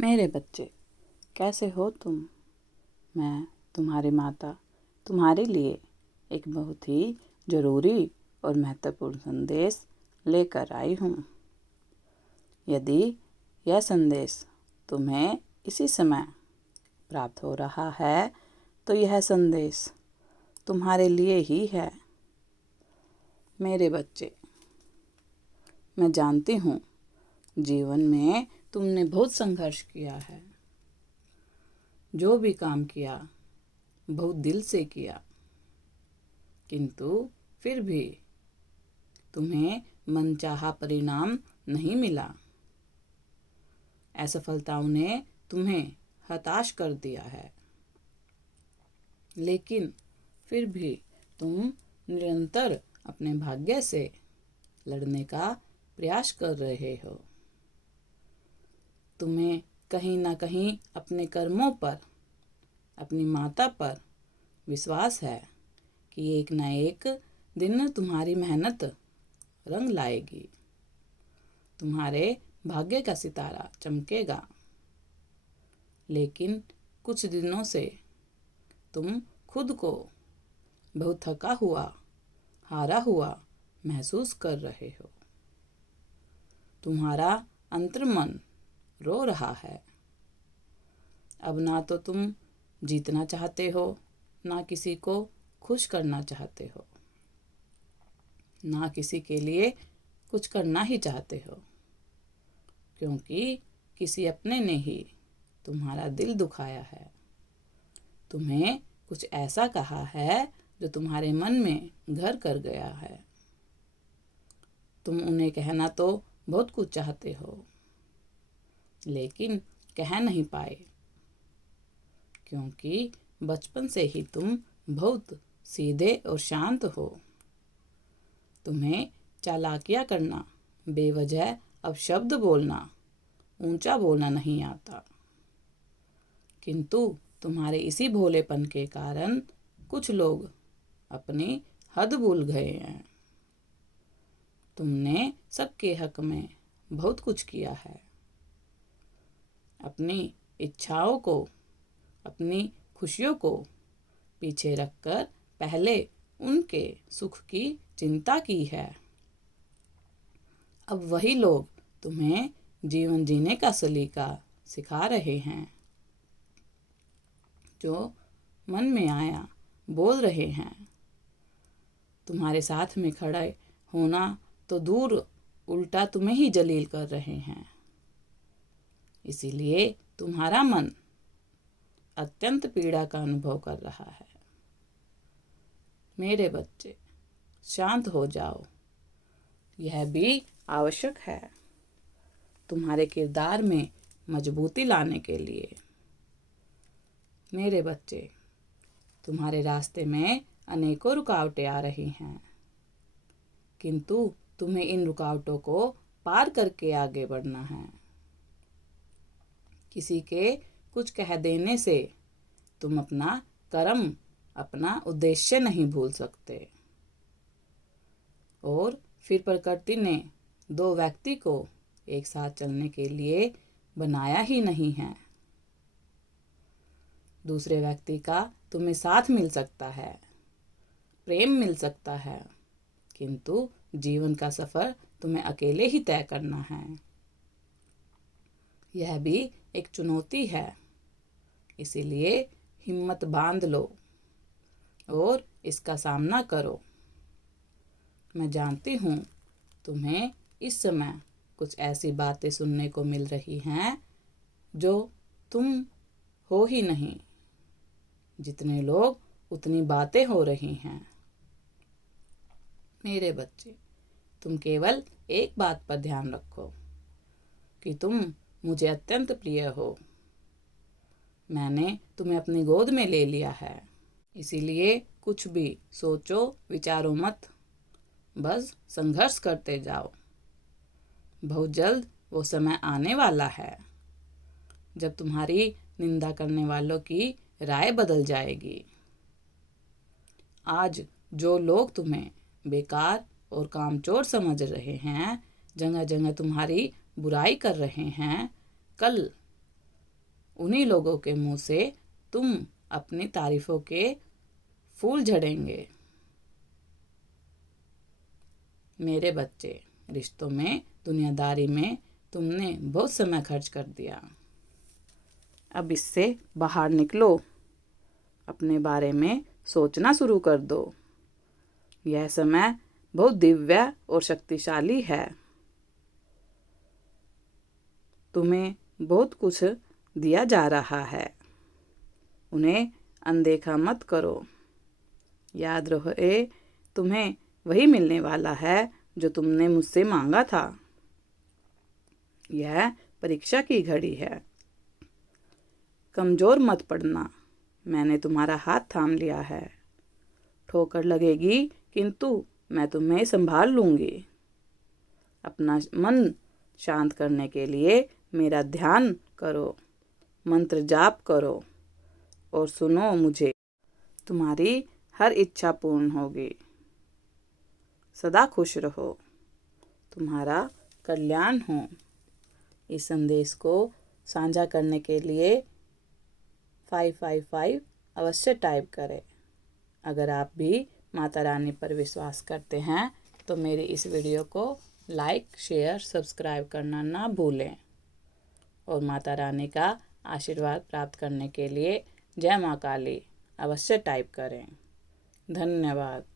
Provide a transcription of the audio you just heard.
मेरे बच्चे, कैसे हो तुम? मैं तुम्हारी माता तुम्हारे लिए एक बहुत ही ज़रूरी और महत्वपूर्ण संदेश लेकर आई हूँ। यदि यह संदेश तुम्हें इसी समय प्राप्त हो रहा है तो यह संदेश तुम्हारे लिए ही है। मेरे बच्चे, मैं जानती हूँ जीवन में तुमने बहुत संघर्ष किया है। जो भी काम किया बहुत दिल से किया, किंतु फिर भी तुम्हें मनचाहा परिणाम नहीं मिला। असफलताओं ने तुम्हें हताश कर दिया है, लेकिन फिर भी तुम निरंतर अपने भाग्य से लड़ने का प्रयास कर रहे हो। तुम्हें कहीं ना कहीं अपने कर्मों पर, अपनी माता पर विश्वास है कि एक ना एक दिन तुम्हारी मेहनत रंग लाएगी, तुम्हारे भाग्य का सितारा चमकेगा। लेकिन कुछ दिनों से तुम खुद को बहुत थका हुआ, हारा हुआ महसूस कर रहे हो। तुम्हारा अंतर्मन रो रहा है। अब ना तो तुम जीतना चाहते हो, ना किसी को खुश करना चाहते हो, ना किसी के लिए कुछ करना ही चाहते हो, क्योंकि किसी अपने ने ही तुम्हारा दिल दुखाया है। तुम्हें कुछ ऐसा कहा है जो तुम्हारे मन में घर कर गया है। तुम उन्हें कहना तो बहुत कुछ चाहते हो, लेकिन कह नहीं पाए, क्योंकि बचपन से ही तुम बहुत सीधे और शांत हो। तुम्हें चालाकियाँ करना, बेवजह अपशब्द बोलना, ऊंचा बोलना नहीं आता, किंतु तुम्हारे इसी भोलेपन के कारण कुछ लोग अपनी हद भूल गए हैं। तुमने सबके हक में बहुत कुछ किया है। अपनी इच्छाओं को, अपनी खुशियों को पीछे रखकर पहले उनके सुख की चिंता की है। अब वही लोग तुम्हें जीवन जीने का सलीका सिखा रहे हैं। जो मन में आया बोल रहे हैं। तुम्हारे साथ में खड़े होना तो दूर, उल्टा तुम्हें ही जलील कर रहे हैं। इसीलिए तुम्हारा मन अत्यंत पीड़ा का अनुभव कर रहा है। मेरे बच्चे, शांत हो जाओ। यह भी आवश्यक है तुम्हारे किरदार में मजबूती लाने के लिए। मेरे बच्चे, तुम्हारे रास्ते में अनेकों रुकावटें आ रही हैं, किंतु तुम्हें इन रुकावटों को पार करके आगे बढ़ना है। किसी के कुछ कह देने से तुम अपना कर्म, अपना उद्देश्य नहीं भूल सकते। और फिर प्रकृति ने दो व्यक्ति को एक साथ चलने के लिए बनाया ही नहीं है। दूसरे व्यक्ति का तुम्हें साथ मिल सकता है, प्रेम मिल सकता है, किंतु जीवन का सफर तुम्हें अकेले ही तय करना है। यह भी एक चुनौती है, इसीलिए हिम्मत बांध लो और इसका सामना करो। मैं जानती हूँ तुम्हें इस समय कुछ ऐसी बातें सुनने को मिल रही हैं जो तुम हो ही नहीं। जितने लोग उतनी बातें हो रही हैं। मेरे बच्चे, तुम केवल एक बात पर ध्यान रखो कि तुम मुझे अत्यंत प्रिय हो। मैंने तुम्हें अपनी गोद में ले लिया है, इसीलिए कुछ भी सोचो विचारो मत, बस संघर्ष करते जाओ। बहुत जल्द वो समय आने वाला है जब तुम्हारी निंदा करने वालों की राय बदल जाएगी। आज जो लोग तुम्हें बेकार और कामचोर समझ रहे हैं, जगह जगह तुम्हारी बुराई कर रहे हैं, कल उन्हीं लोगों के मुंह से तुम अपनी तारीफों के फूल झड़ेंगे। मेरे बच्चे, रिश्तों में, दुनियादारी में तुमने बहुत समय खर्च कर दिया। अब इससे बाहर निकलो, अपने बारे में सोचना शुरू कर दो। यह समय बहुत दिव्य और शक्तिशाली है। तुम्हें बहुत कुछ दिया जा रहा है, उन्हें अनदेखा मत करो। याद रहे, तुम्हें वही मिलने वाला है जो तुमने मुझसे मांगा था। यह परीक्षा की घड़ी है, कमजोर मत पड़ना। मैंने तुम्हारा हाथ थाम लिया है। ठोकर लगेगी, किंतु मैं तुम्हें संभाल लूंगी। अपना मन शांत करने के लिए मेरा ध्यान करो, मंत्र जाप करो और सुनो मुझे। तुम्हारी हर इच्छा पूर्ण होगी। सदा खुश रहो, तुम्हारा कल्याण हो। इस संदेश को साझा करने के लिए 555 अवश्य टाइप करें। अगर आप भी माता रानी पर विश्वास करते हैं तो मेरी इस वीडियो को लाइक, शेयर, सब्सक्राइब करना ना भूलें। और माता रानी का आशीर्वाद प्राप्त करने के लिए जय माँ काली अवश्य टाइप करें। धन्यवाद।